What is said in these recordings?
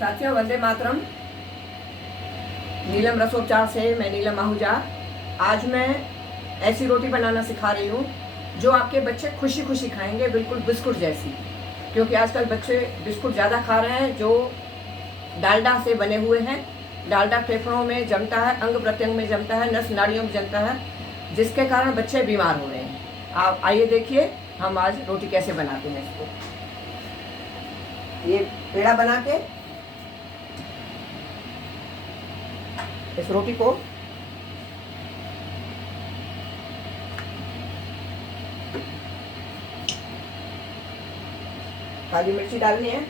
साथियों, वंदे मातरम। नीलम रसोपचार से मैं नीलम आहूजा। आज मैं ऐसी रोटी बनाना सिखा रही हूँ जो आपके बच्चे खुशी खुशी खाएंगे, बिल्कुल बिस्कुट जैसी। क्योंकि आजकल बच्चे बिस्कुट ज़्यादा खा रहे हैं जो डालडा से बने हुए हैं। डालडा फेफड़ों में जमता है, अंग प्रत्यंग में जमता है, नस नाड़ियों में जमता है, जिसके कारण बच्चे बीमार हो रहे हैं। आप आइए देखिए हम आज रोटी कैसे बनाते हैं। इसको ये पेड़ा बना के इस रोटी को काली मिर्ची डालनी है,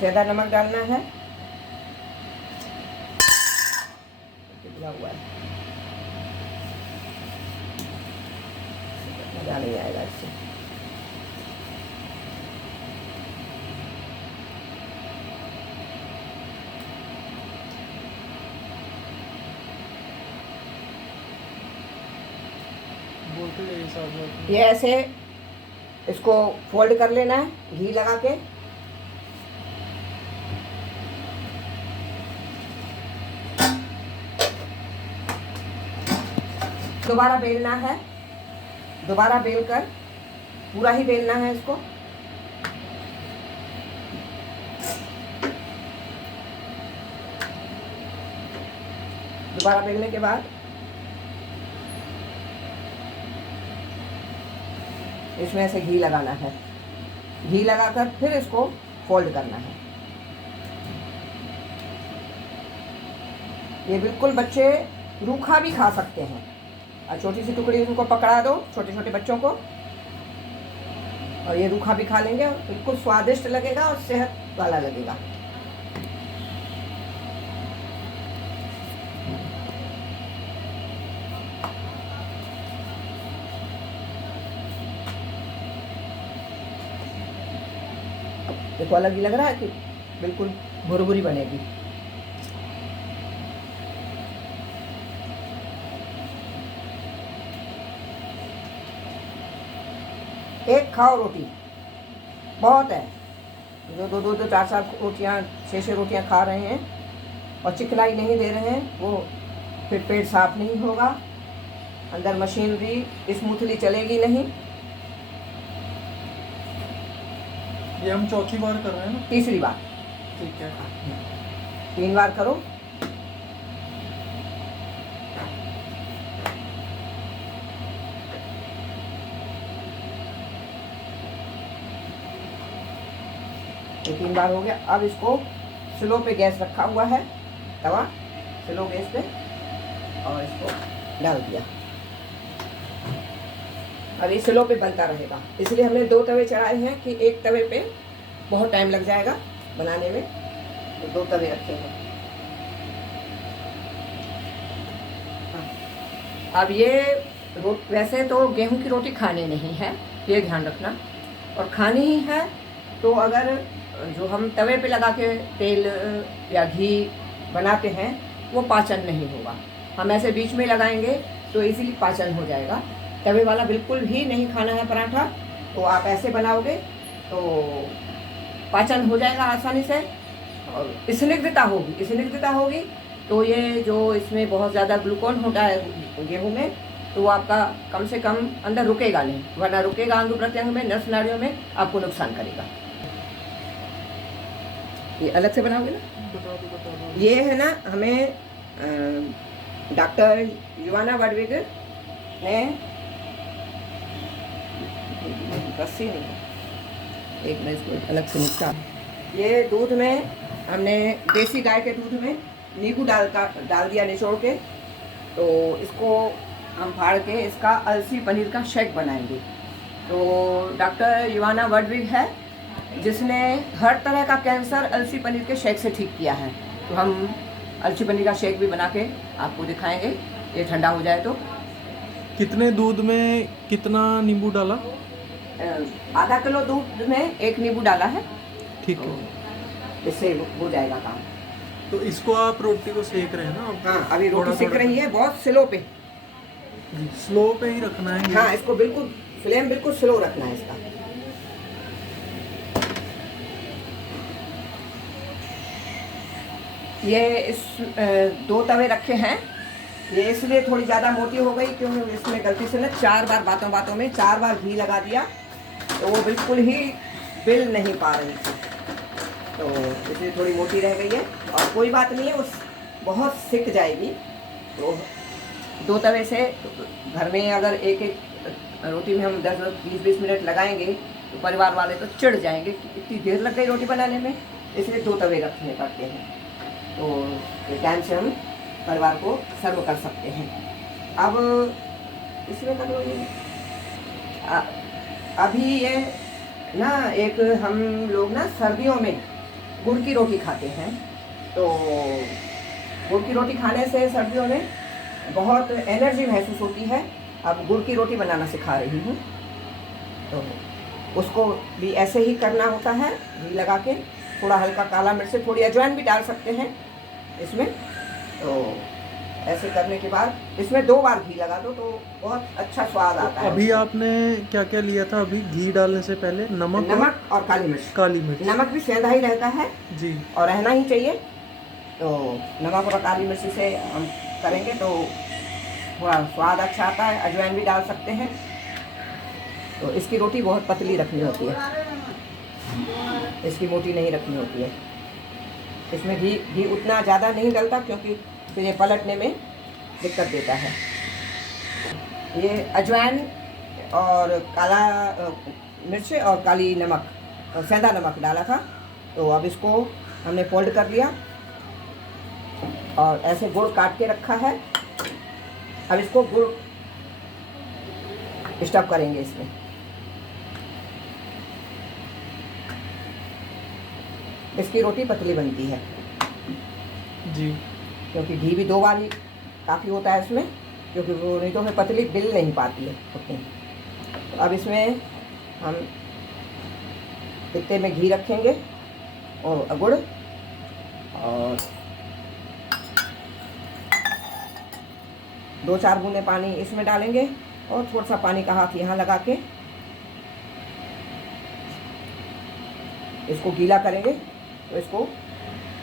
सेंधा नमक डालना है, हुआ है मजा नहीं आएगा इससे। ये ऐसे इसको फोल्ड कर लेना है घी लगा के। दोबारा बेलना है, दोबारा बेल कर पूरा ही बेलना है इसको। दोबारा बेलने के बाद इसमें ऐसे घी लगाना है, घी लगाकर फिर इसको फोल्ड करना है। ये बिल्कुल बच्चे रूखा भी खा सकते हैं। और छोटी सी टुकड़ी उनको पकड़ा दो, छोटे छोटे बच्चों को, और ये रूखा भी खा लेंगे। बिल्कुल स्वादिष्ट लगेगा और सेहत वाला लगेगा। देखो अलग ही लग रहा है कि बिल्कुल भुरभुरी बनेगी। एक खाओ रोटी बहुत है। जो दो चार रोटियां, छः रोटियां खा रहे हैं और चिकनाई नहीं दे रहे हैं, वो फिर पेट साफ नहीं होगा, अंदर मशीनरी स्मूथली चलेगी नहीं। ये हम चौथी बार कर रहे हैं ना? तीसरी बार। ठीक है, 3 बार करो। ये 3 बार हो गया। अब इसको स्लो पे गैस रखा हुआ है, तवा स्लो गैस पे, और इसको डाल दिया। अब ये स्लो पे बनता रहेगा, इसलिए हमने 2 तवे चढ़ाए हैं कि एक तवे पे बहुत टाइम लग जाएगा बनाने में, तो 2 तवे रखे हैं। अब ये वैसे तो गेहूं की रोटी खानी नहीं है, ये ध्यान रखना। और खानी ही है तो अगर जो हम तवे पे लगा के तेल या घी बनाते हैं वो पाचन नहीं होगा। हम ऐसे बीच में लगाएंगे तो इजीली पाचन हो जाएगा। तवे वाला बिल्कुल भी नहीं खाना है पराठा। तो आप ऐसे बनाओगे तो पाचन हो जाएगा आसानी से, और स्निग्धता होगी। तो ये जो इसमें बहुत ज़्यादा ग्लूकोन होता है गेहूं में, तो वो आपका कम से कम अंदर रुकेगा नहीं, वरना रुकेगा अंग प्रत्यंग में, नस नाड़ियों में, आपको नुकसान करेगा। ये अलग से बनाओगे ना? बता दो। ये है ना, हमें डॉक्टर युवाना वर्डविग ने रस्सी नहीं, एक मैं इसको अलग से निकाल। ये दूध में हमने देसी गाय के दूध में नींबू डाल दिया निचोड़ के। तो इसको हम फाड़ के इसका अलसी पनीर का शेक बनाएंगे। तो डॉक्टर युवाना वर्डविग है जिसने हर तरह का कैंसर अलसी पनीर के शेक से ठीक किया है। तो हम अलसी पनीर का शेक भी बना के आपको दिखाएंगे, ये ठंडा हो जाए तो। कितने दूध में कितना नींबू डाला? आधा किलो दूध में 1 नींबू डाला है। ठीक है, इससे हो जाएगा काम। तो इसको आप रोटी को सेक रहे हैं ना? हाँ, अभी रोटी सेक रही है बहुत स्लो पे। स्लो पे ही रखना है। हाँ, इसको बिल्कुल फ्लेम बिल्कुल स्लो रखना है इसका। ये इस 2 तवे रखे हैं। ये इसलिए थोड़ी ज़्यादा मोटी हो गई क्योंकि इसमें गलती से ना 4 बार बातों में 4 बार घी लगा दिया, तो वो बिल्कुल ही बिल नहीं पा रही थी, तो इसलिए थोड़ी मोटी रह गई है। और कोई बात नहीं है, उस बहुत सिक जाएगी। तो 2 तवे से घर में अगर एक रोटी में हम 10-20 मिनट लगाएंगे तो परिवार वाले तो चिढ़ जाएंगे कि इतनी देर लग गई रोटी बनाने में, इसलिए 2 तवे रखने पड़ते हैं। तो ये टाइम से हम परिवार को सर्व कर सकते हैं। अब इसमें कर लो ये अभी ये ना, एक हम लोग ना सर्दियों में गुड़ की रोटी खाते हैं, तो गुड़ की रोटी खाने से सर्दियों में बहुत एनर्जी महसूस होती है। अब गुड़ की रोटी बनाना सिखा रही हूँ, तो उसको भी ऐसे ही करना होता है, घी लगा के थोड़ा हल्का काला मिर्च, थोड़ी अजवाइन भी डाल सकते हैं इसमें। तो ऐसे करने के बाद इसमें 2 बार घी लगा दो तो बहुत अच्छा स्वाद आता है। अभी आपने क्या क्या लिया था? अभी घी डालने से पहले नमक और काली मिर्च। काली मिर्च, नमक भी सेंधा ही रहता है जी, और रहना ही चाहिए। तो नमक और काली मिर्च से हम करेंगे तो थोड़ा स्वाद अच्छा आता है। अजवाइन भी डाल सकते हैं। तो इसकी रोटी बहुत पतली रखनी होती है, इसकी मोटी नहीं रखनी होती है। इसमें घी उतना ज़्यादा नहीं डलता क्योंकि फिर ये पलटने में दिक्कत देता है। ये अजवाइन और काला मिर्च और काली नमक और सेंधा नमक डाला था, तो अब इसको हमने फोल्ड कर लिया और ऐसे गुड़ काट के रखा है। अब इसको गुड़ स्टफ करेंगे इसमें। इसकी रोटी पतली बनती है जी, क्योंकि घी भी 2 बार ही काफ़ी होता है इसमें, क्योंकि वो नहीं तो फिर पतली बिल नहीं पाती है उतनी। तो अब इसमें हम इतने में घी रखेंगे और गुड़ और 2-4 बूंदे पानी इसमें डालेंगे और थोड़ा सा पानी का हाथ यहाँ लगा के इसको गीला करेंगे, तो इसको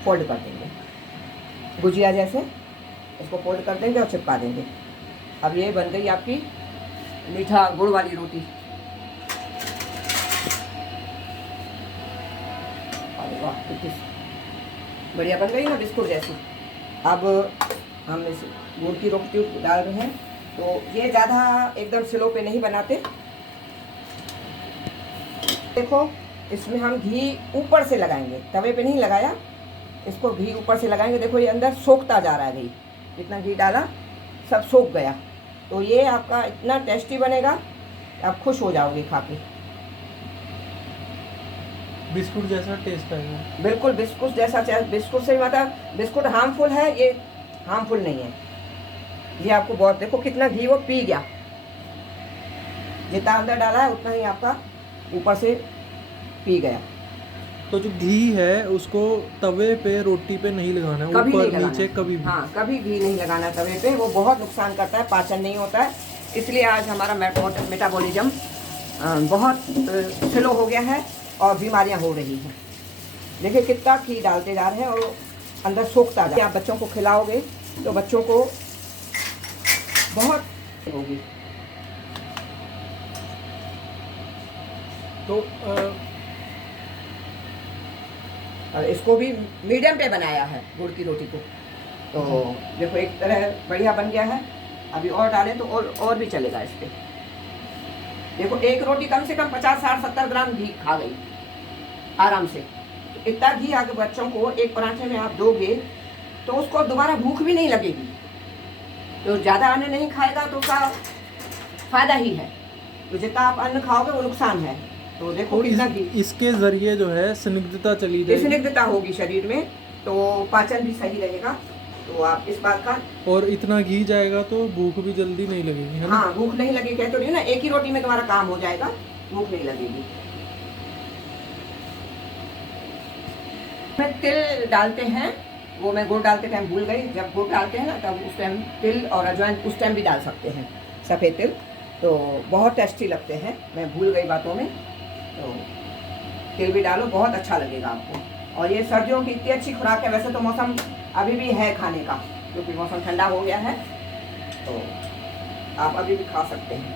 फोल्ड कर देंगे गुजिया जैसे। इसको फोल्ड कर देंगे और चिपका देंगे। अब ये बन गई आपकी मीठा गुड़ वाली रोटी। अरे वाह, कितनी बढ़िया बन गई ना, बिस्कुट जैसी। अब हम इस गुड़ की रोटी डाल रहे हैं, तो ये ज़्यादा एकदम स्लो पे नहीं बनाते। देखो, इसमें हम घी ऊपर से लगाएंगे, तवे पे नहीं लगाया, इसको घी ऊपर से लगाएंगे। देखो ये अंदर सोखता जा रहा है घी, जितना घी डाला सब सोख गया। तो ये आपका इतना टेस्टी बनेगा, आप खुश हो जाओगे खा के। बिस्कुट जैसा टेस्ट आएगा। बिल्कुल बिस्कुट जैसा। बिस्कुट से मतलब बिस्कुट हार्मफुल है, ये हार्मफुल नहीं है। ये आपको बहुत, देखो कितना घी वो पी गया, जितना अंदर डाला है उतना ही आपका ऊपर से पी गया। तो जो घी है उसको तवे पे, रोटी पे नहीं लगाना है, कभी नहीं ऊपर लगाना नीचे है। कभी भी। हाँ, कभी घी नहीं लगाना तवे पे, वो बहुत नुकसान करता है, पाचन नहीं होता है। इसलिए आज हमारा मेटाबॉलिज्म बहुत स्लो हो गया है और बीमारियां हो रही हैं। देखिए कितना घी डालते जा रहे हैं और अंदर सोखता जा रहा है। आप बच्चों को खिलाओगे तो बच्चों को बहुत होगी। तो और इसको भी मीडियम पे बनाया है गुड़ की रोटी को। तो देखो एक तरह बढ़िया बन गया है। अभी और डालें तो और भी चलेगा इस पे। देखो एक रोटी कम से कम 50-60-70 ग्राम घी खा गई आराम से। तो इतना घी आगे बच्चों को एक पराठे में आप दोगे तो उसको दोबारा भूख भी नहीं लगेगी। तो ज़्यादा अन्न नहीं खाएगा तो उसका फायदा ही है। तो जितना आप अन्न खाओगे वो नुकसान है। तो देखो कितना घी, इसके जरिए जो है स्निग्धता चली जाएगी, स्निग्धता होगी शरीर में, तो पाचन भी सही रहेगा। तो आप इस बात का, और इतना घी जाएगा तो भूख भी जल्दी नहीं लगेगी, है ना? हाँ भूख नहीं लगेगी। कहते हो ना, एक ही रोटी में तुम्हारा काम हो जाएगा, भूख नहीं लगेगी। मैं तिल डालते हैं, वो मैं गुड़ डालते टाइम भूल गई। जब गुड़ डालते हैं ना तब उस टाइम तिल और अजवाइन उस टाइम भी डाल सकते हैं, सफ़ेद तिल, तो बहुत टेस्टी लगते हैं। मैं भूल गई बातों में, तो तिल भी डालो, बहुत अच्छा लगेगा आपको। और ये सर्दियों की इतनी अच्छी खुराक है। वैसे तो मौसम अभी भी है खाने का, क्योंकि मौसम ठंडा हो गया है, तो आप अभी भी खा सकते हैं।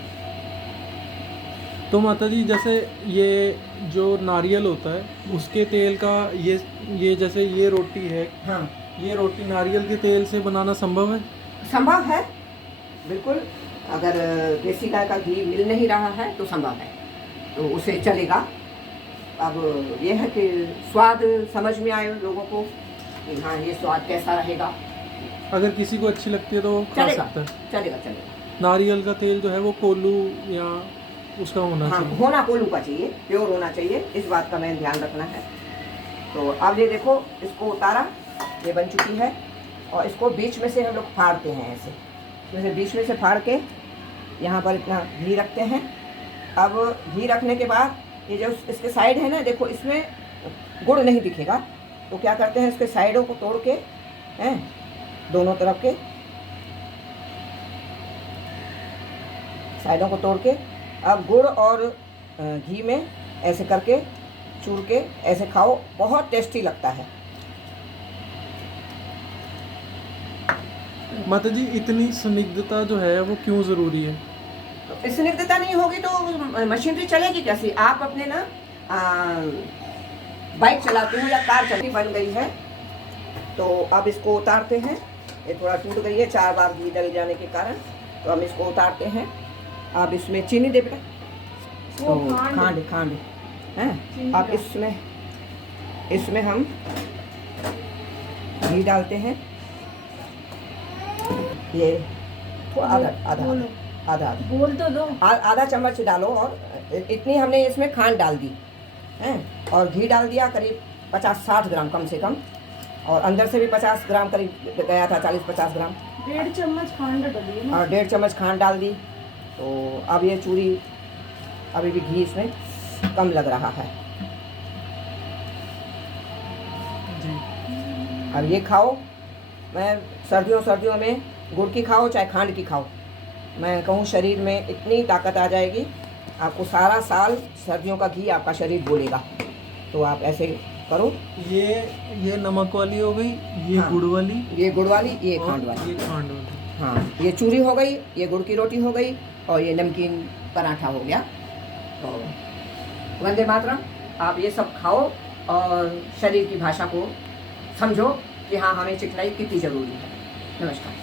तो माता जी जैसे ये जो नारियल होता है उसके तेल का ये जैसे ये रोटी है, हाँ, ये रोटी नारियल के तेल से बनाना संभव है? संभव है बिल्कुल। अगर देसी गाय का घी मिल नहीं रहा है तो संभव है, तो उसे चलेगा। अब ये है कि स्वाद समझ में आए लोगों को कि हाँ ये स्वाद कैसा रहेगा। अगर किसी को अच्छी लगती है तो वो खा चलेगा, सकता है। चलेगा, चलेगा। नारियल का तेल जो है वो कोल्हू या उसका होना हाँ, चाहिए। होना कोल्हू का चाहिए, प्योर होना चाहिए, इस बात का मैं ध्यान रखना है। तो अब ये देखो, इसको उतारा, ये बन चुकी है, और इसको बीच में से हम लोग फाड़ते हैं ऐसे। जैसे बीच में से फाड़ के यहाँ पर इतना घी रखते हैं। अब घी रखने के बाद ये जो इसके साइड है ना, देखो इसमें गुड़ नहीं दिखेगा, तो क्या करते हैं, इसके साइडों को तोड़ के हैं, दोनों तरफ के साइडों को तोड़ के अब गुड़ और घी में ऐसे करके चूर के ऐसे खाओ, बहुत टेस्टी लगता है। माता जी इतनी स्निग्धता जो है वो क्यों ज़रूरी है? स्निग्धता नहीं होगी तो मशीनरी चलेगी कैसी? आप अपने ना बाइक चलाते हो या कार चलती बन गई है, तो अब इसको उतारते हैं। ये थोड़ा टूट गई है 4 बार घी डल जाने के कारण, तो हम इसको उतारते हैं। अब इसमें चीनी दे बेटा, तो खांड हैं। अब इसमें हम घी डालते हैं, ये थोड़ा आधा बोल तो दो। आधा चम्मच डालो, और इतनी हमने इसमें खांड डाल दी हैं, और घी डाल दिया करीब 50-60 ग्राम कम से कम, और अंदर से भी 50 ग्राम करीब गया था, 40-50 ग्राम, 1.5 चम्मच खांड डाली है ना। और 1.5 चम्मच खांड डाल दी। तो अब ये चूरी, अभी भी घी इसमें कम लग रहा है। जी। अब ये खाओ, मैं सर्दियों में गुड़ की खाओ चाहे खांड की खाओ, मैं कहूँ शरीर में इतनी ताकत आ जाएगी, आपको सारा साल सर्दियों का घी आपका शरीर बोलेगा। तो आप ऐसे करो। ये नमक वाली हो गई, ये हाँ, गुड़ वाली, ये गुड़ वाली, ये और खांड वाली। ये खांड वाली। हाँ, ये चूरी हो गई, ये गुड़ की रोटी हो गई, और ये नमकीन पराठा हो गया। तो वंदे मातरम। आप ये सब खाओ और शरीर की भाषा को समझो कि हाँ हमें चिकनाई कितनी ज़रूरी है। नमस्कार।